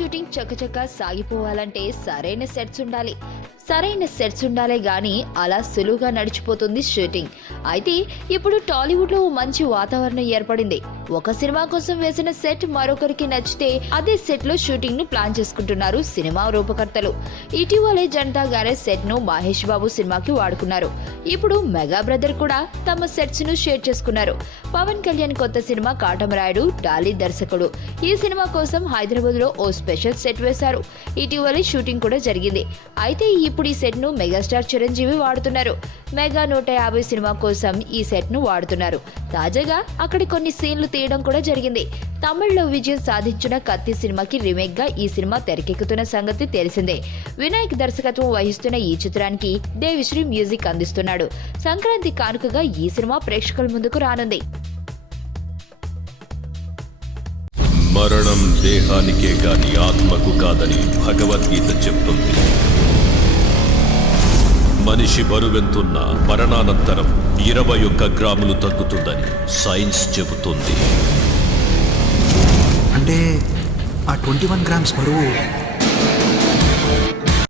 Shooting చకచకా సాగిపోవాలంటే సరైన sets ఉండాలి. సరైన సెట్స్ ఉండాలే గానీ అలా సులువుగా నడిచిపోతుంది షూటింగ్. అయితే ఇప్పుడు టాలీవుడ్ లో మంచి వాతావరణం ఏర్పడింది. ఒక సినిమా కోసం వేసిన సెట్ మరొకరికి నచ్చితే అదే సెట్ లో షూటింగ్ ను ప్లాన్ చేసుకుంటున్నారు సినిమా రూపకర్తలు. ఇటీవలే జనతా గ్యారేజ్ సెట్ ను మహేష్ బాబు సినిమాకి వాడుకున్నారు. ఇప్పుడు మెగా బ్రదర్ కూడా తమ సెట్స్ ను షేర్ చేసుకున్నారు. పవన్ కళ్యాణ్ కొత్త సినిమా కాటమరాయుడు డాలీ దర్శకుడు. ఈ సినిమా కోసం హైదరాబాద్ లో ఓ స్పెషల్ సెట్ వేశారు. ఇటీవలే షూటింగ్ కూడా జరిగింది. అయితే ఇప్పుడు ఈ సెట్ ను మెగాస్టార్ చిరంజీవి వాడుతున్నారు. మెగా 150 సినిమా కోసం ఈ సెట్ ను వాడుతున్నారు. తాజాగా అక్కడి కొన్ని సీన్లు తీయడం కూడా జరిగింది. తమిళ్లో విజయం సాధించిన కత్తి సినిమాకి రీమేక్ గా ఈ సినిమా తెరకెక్కుతున్న సంగతి తెలిసిందే. వినాయక్ దర్శకత్వం వహిస్తున్న ఈ చిత్రానికి దేవిశ్రీ మ్యూజిక్ అందిస్తున్నాడు. సంక్రాంతి కానుకగా ఈ సినిమా ప్రేక్షకుల ముందుకు రానుంది. మరణం దేహానికే గాని ఆత్మకు కాదని భగవద్గీత చెప్తుంది. మనిషి బరువెంతున్న మరణానంతరం 21 గ్రాములు తగ్గుతుందని సైన్స్ చెబుతుంది. అంటే ఆ 21 గ్రామ్స్ బరువు